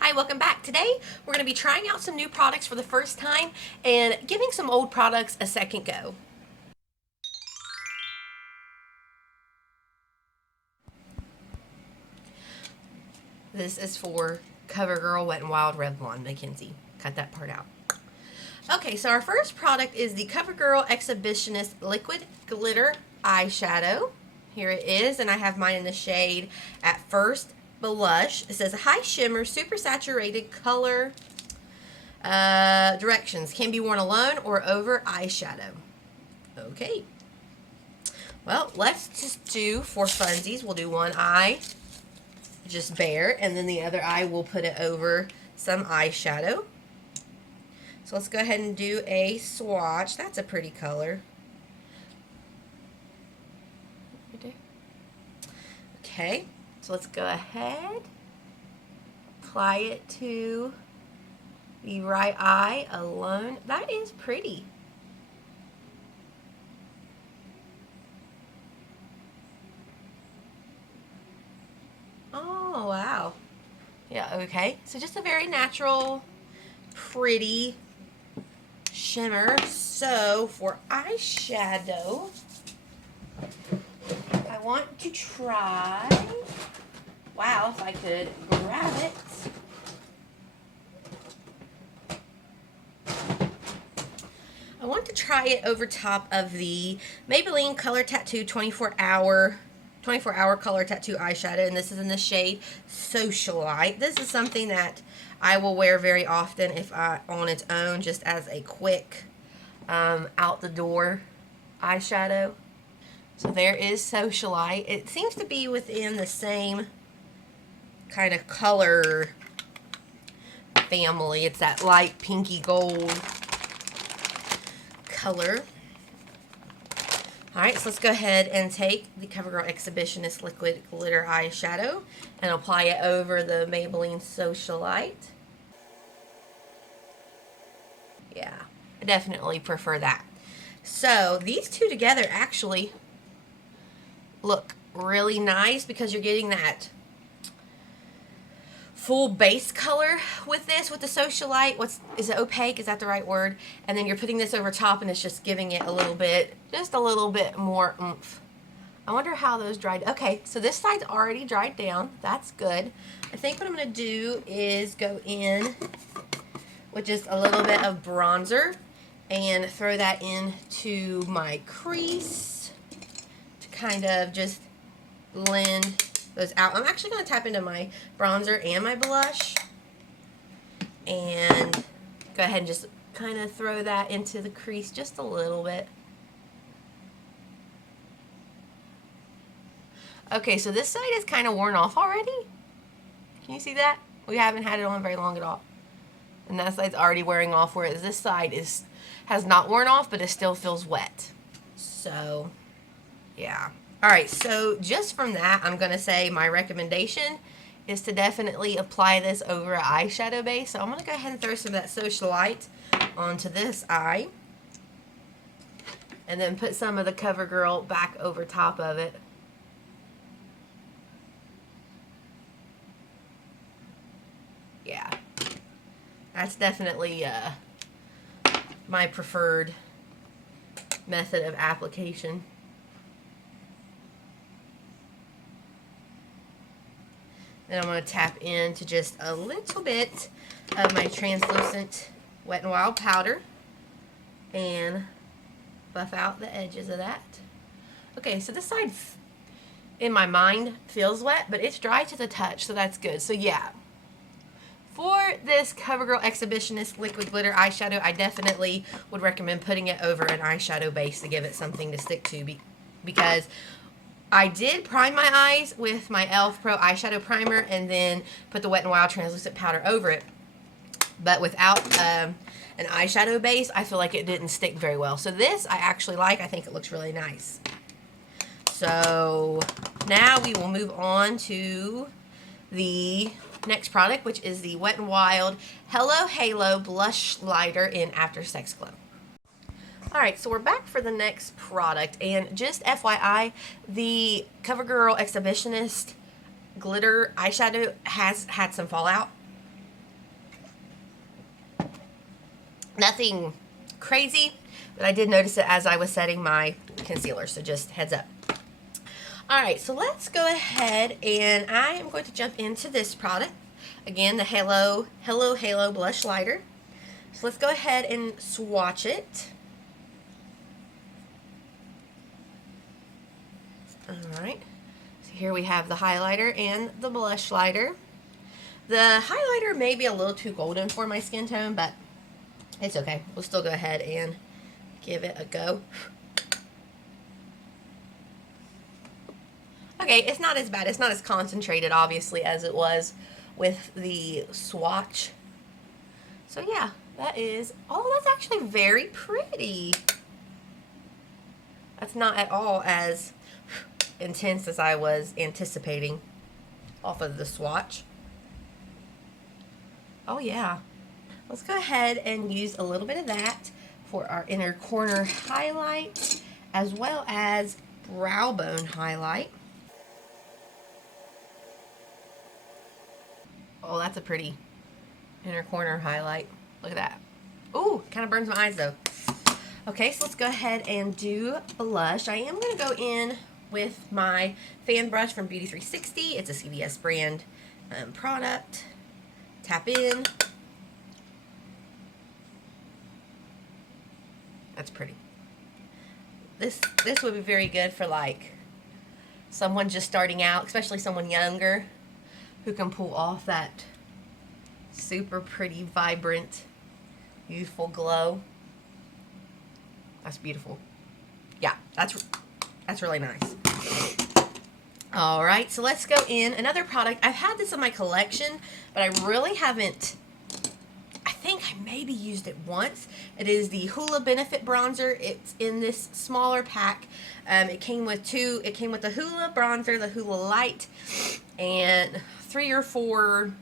Hi, welcome back. Today we're going to be trying out some new products for the first time and giving some old products a second go. This is for Covergirl Wet n Wild Revlon Mackenzie. Cut that part out. Okay, so our first product is the Covergirl Exhibitionist Liquid Glitter Eyeshadow. Here it is, and I have mine in the shade At First Blush. It says high shimmer, super saturated color. Directions: can be worn alone or over eyeshadow. Okay. Well, let's just do, for funsies, we'll do one eye just bare, and then the other eye we'll put it over some eyeshadow. So let's go ahead and do a swatch. That's a pretty color. Okay, so let's go ahead, apply it to the right eye alone. That is pretty. Oh, wow. Yeah, okay. So just a very natural, pretty shimmer. So for eyeshadow, I want to try, wow, if I could grab it. I want to try it over top of the Maybelline Color Tattoo 24-hour color tattoo eyeshadow, and this is in the shade Socialite. This is something that I will wear very often if on its own, just as a quick out the door eyeshadow. So there is Socialite. It seems to be within the same kind of color family. It's that light pinky gold color. Alright, so let's go ahead and take the Covergirl Exhibitionist Liquid Glitter Eyeshadow and apply it over the Maybelline Socialite. Yeah, I definitely prefer that. So these two together actually look really nice because you're getting that full base color with this, with the Socialite. Is it opaque? Is that the right word? And then you're putting this over top and it's just giving it a little bit, just a little bit more oomph. I wonder how those dried. Okay, so this side's already dried down. That's good. I think what I'm going to do is go in with just a little bit of bronzer and throw that into my crease to kind of just blend those out. I'm actually going to tap into my bronzer and my blush and go ahead and just kind of throw that into the crease just a little bit. Okay, so this side is kind of worn off already. Can you see that? We haven't had it on very long at all. And that side's already wearing off, whereas this side has not worn off, but it still feels wet. So, yeah. Alright, so just from that, I'm going to say my recommendation is to definitely apply this over an eyeshadow base. So I'm going to go ahead and throw some of that Socialite onto this eye. And then put some of the Covergirl back over top of it. Yeah. That's definitely my preferred method of application. Then I'm going to tap into just a little bit of my translucent Wet n Wild powder and buff out the edges of that. Okay, so this side, in my mind, feels wet, but it's dry to the touch, so that's good. So yeah, for this Covergirl Exhibitionist Liquid Glitter Eyeshadow, I definitely would recommend putting it over an eyeshadow base to give it something to stick to, because I did prime my eyes with my e.l.f. Pro Eyeshadow Primer and then put the Wet n Wild Translucent Powder over it. But without an eyeshadow base, I feel like it didn't stick very well. So this I actually like. I think it looks really nice. So now we will move on to the next product, which is the Wet n Wild Hello Halo Blushlighter in After Sex Glow. Alright, so we're back for the next product, and just FYI, the Covergirl Exhibitionist Glitter Eyeshadow has had some fallout. Nothing crazy, but I did notice it as I was setting my concealer, so just heads up. Alright, so let's go ahead and I am going to jump into this product. Again, the Halo Blushlighter. So let's go ahead and swatch it. Alright, so here we have the highlighter and the blushlighter. The highlighter may be a little too golden for my skin tone, but it's okay. We'll still go ahead and give it a go. Okay, it's not as bad. It's not as concentrated, obviously, as it was with the swatch. So yeah, that is, oh, that's actually very pretty. That's not at all as intense as I was anticipating off of the swatch. Oh yeah. Let's go ahead and use a little bit of that for our inner corner highlight, as well as brow bone highlight. Oh, that's a pretty inner corner highlight. Look at that. Ooh, kind of burns my eyes though. Okay, so let's go ahead and do blush. I am going to go in with my fan brush from Beauty 360. It's a CVS brand product. Tap in. That's pretty. This would be very good for like someone just starting out, especially someone younger, who can pull off that super pretty, vibrant, youthful glow. That's beautiful. Yeah, that's really nice. All right, so let's go in. Another product. I've had this in my collection, but I really haven't. I think I maybe used it once. It is the Hoola Benefit Bronzer. It's in this smaller pack. It came with two. It came with the Hoola Bronzer, the Hoola Light, and 3 or 4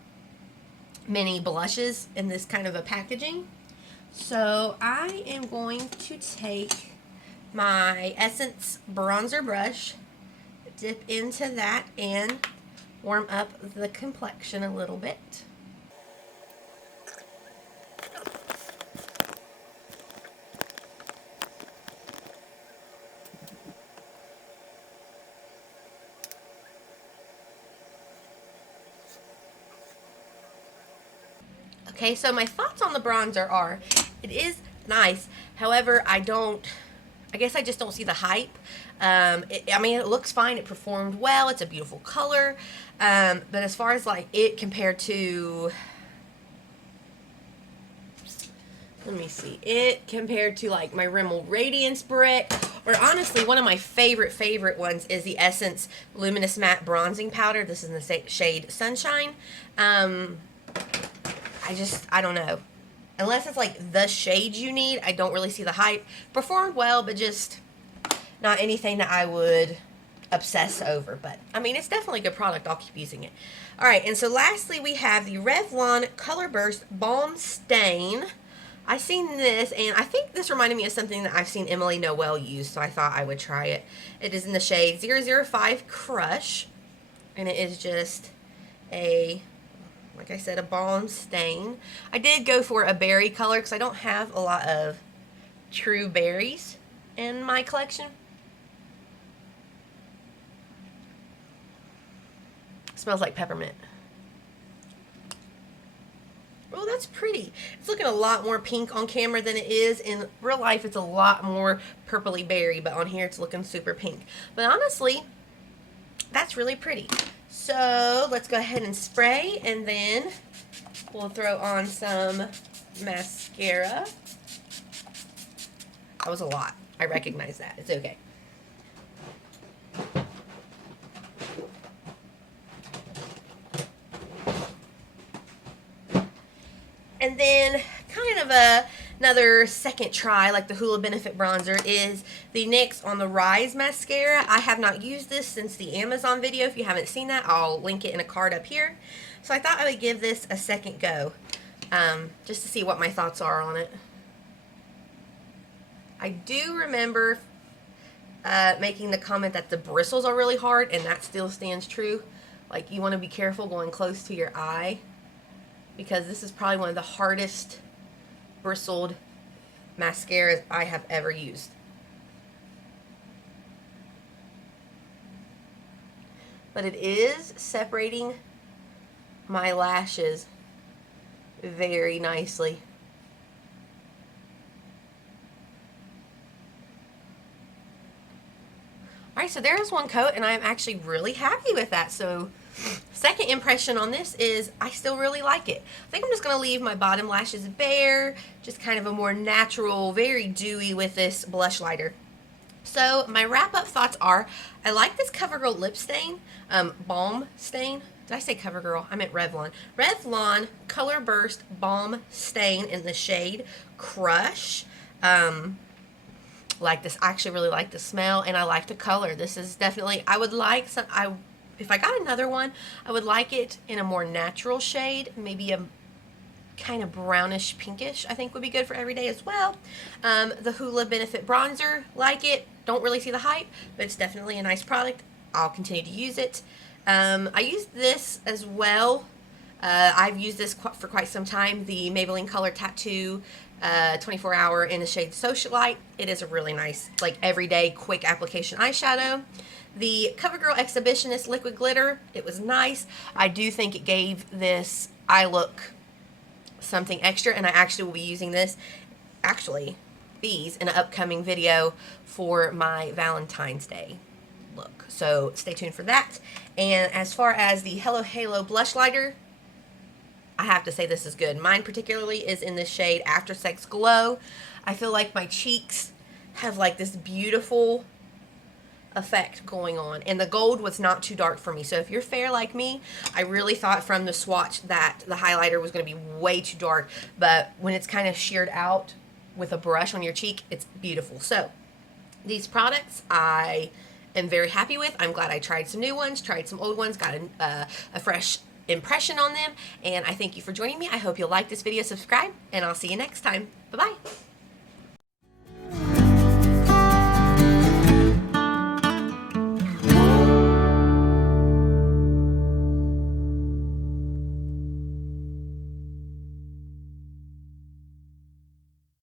mini blushes in this kind of a packaging. So I am going to take my Essence bronzer brush, dip into that, and warm up the complexion a little bit. Okay, so my thoughts on the bronzer are, it is nice. However, I guess I just don't see the hype. I mean, it looks fine. It performed well. It's a beautiful color. But as far as like it compared to, let me see, it compared to like my Rimmel Radiance Brick, or honestly, one of my favorite ones is the Essence Luminous Matte Bronzing Powder. This is in the shade Sunshine. I don't know. Unless it's like the shade you need, I don't really see the hype. Performed well, but just not anything that I would obsess over. But, I mean, it's definitely a good product. I'll keep using it. Alright, and so lastly we have the Revlon Colorburst Balm Stain. I seen this, and I think this reminded me of something that I've seen Emily Noel use, so I thought I would try it. It is in the shade 005 Crush, and it is just a, like I said, a balm stain. I did go for a berry color because I don't have a lot of true berries in my collection. It smells like peppermint. Oh, that's pretty. It's looking a lot more pink on camera than it is. In real life, it's a lot more purpley berry, but on here it's looking super pink. But honestly, that's really pretty. So let's go ahead and spray, and then we'll throw on some mascara. That was a lot. I recognize that. It's okay. And then kind of another second try, like the Hoola Benefit Bronzer, is the NYX On The Rise Mascara. I have not used this since the Amazon video. If you haven't seen that, I'll link it in a card up here. So I thought I would give this a second go, just to see what my thoughts are on it. I do remember making the comment that the bristles are really hard, and that still stands true. Like, you want to be careful going close to your eye, because this is probably one of the hardest bristled mascaras I have ever used. But it is separating my lashes very nicely. Alright, so there's one coat, and I'm actually really happy with that. So, second impression on this is I still really like it. I think I'm just going to leave my bottom lashes bare, just kind of a more natural, very dewy with this Blushlighter. So, my wrap-up thoughts are, I like this Covergirl lip stain, Balm stain. Did I say Covergirl? I meant Revlon. Revlon Colorburst Balm Stain in the shade Crush. Like this. I actually really like the smell, and I like the color. This is definitely, I would like some, if I got another one, I would like it in a more natural shade, maybe a kind of brownish pinkish. I think would be good for every day as well. The Hoola Benefit Bronzer, like it. Don't really see the hype, but it's definitely a nice product. I'll continue to use it. I used this as well. I've used this for quite some time, the Maybelline Color Tattoo 24-hour in the shade Socialite. It is a really nice, like, everyday quick application eyeshadow. The Covergirl Exhibitionist Liquid Glitter, it was nice. I do think it gave this eye look something extra, and I actually will be using this, these, in an upcoming video for my Valentine's Day look. So stay tuned for that. And as far as the Hello Halo Blushlighter, I have to say this is good. Mine particularly is in this shade After Sex Glow. I feel like my cheeks have like this beautiful effect going on, and the gold was not too dark for me. So if you're fair like me, I really thought from the swatch that the highlighter was going to be way too dark, but when it's kind of sheared out with a brush on your cheek, it's beautiful. So these products I am very happy with. I'm glad I tried some new ones, tried some old ones, got a fresh impression on them, and I thank you for joining me. I hope you'll like this video, subscribe, and I'll see you next time. Bye-bye.